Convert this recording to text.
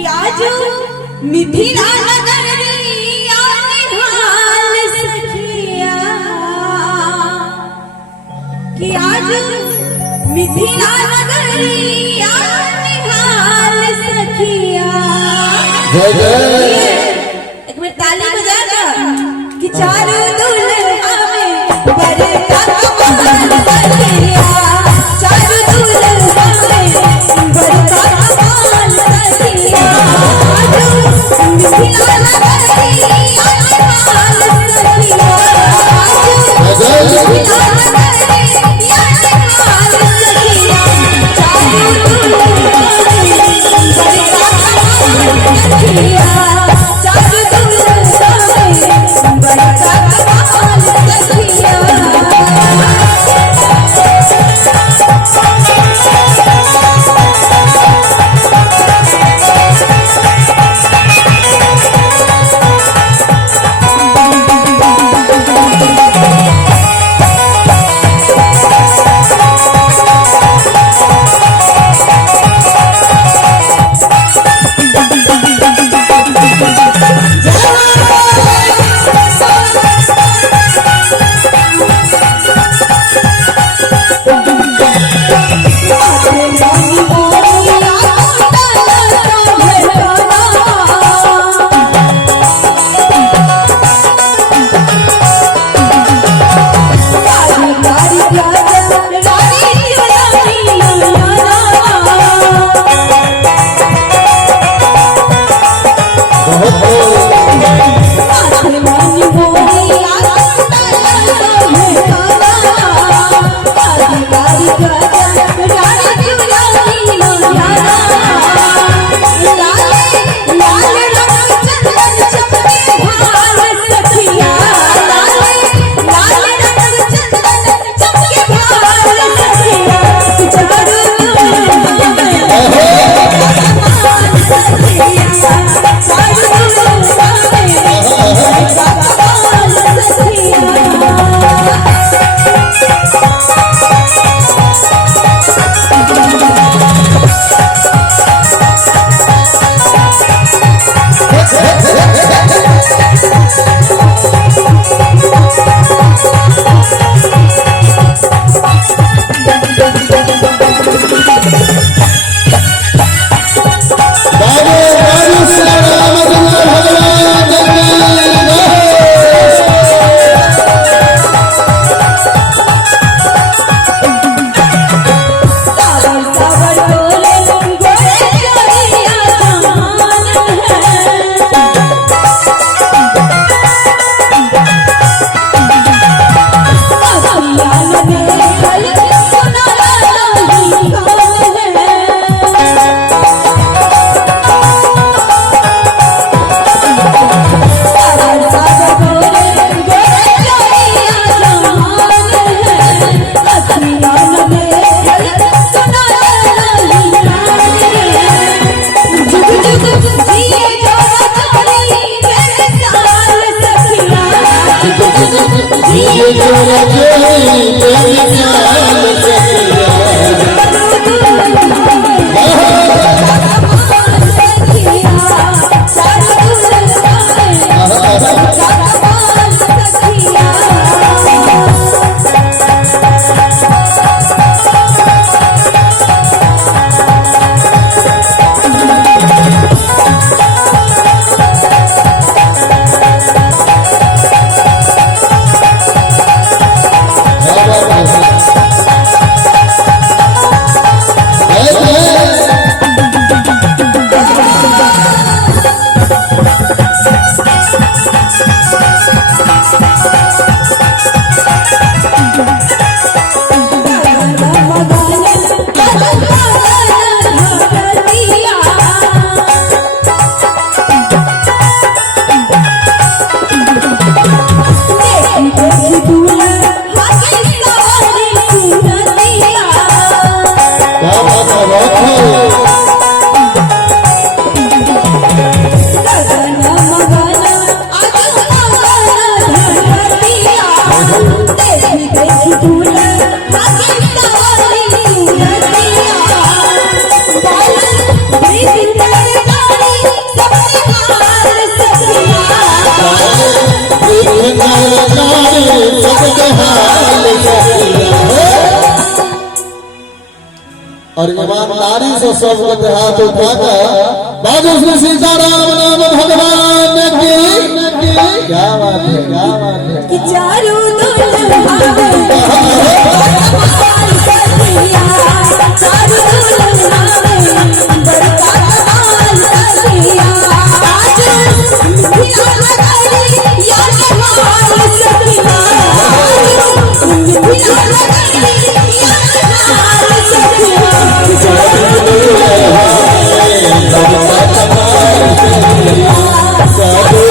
कि आज मिथिला नगरिया निहाल सखिया कि आज मिथिला नगरिया निहाल सखिया। एक मिनट ताली बजा कि चारों दुल्हा में बरका कमाल सखिया, चारों दुल्हा में बरका कमाल सखिया। मिथिला नगरिया निहाल सखिया, मिथिला नगरिया निहाल सखिया, चारों दुल्हा में बरका कमाल सखिया, चारों दुल्हा में बरका कमाल सखिया। और ईमानदारी से सबको हाथ उठाकर बाजू श्री सीताराम नाम भगवान की। क्या बात है, क्या बात है। कि चारों दुल्हा सखिया, चारों दुल्हा बड़का कमाल सखिया। आज मिथिला नगरी या जमाल सखिया, मिथिला नगरी या जमाल सखिया। साधु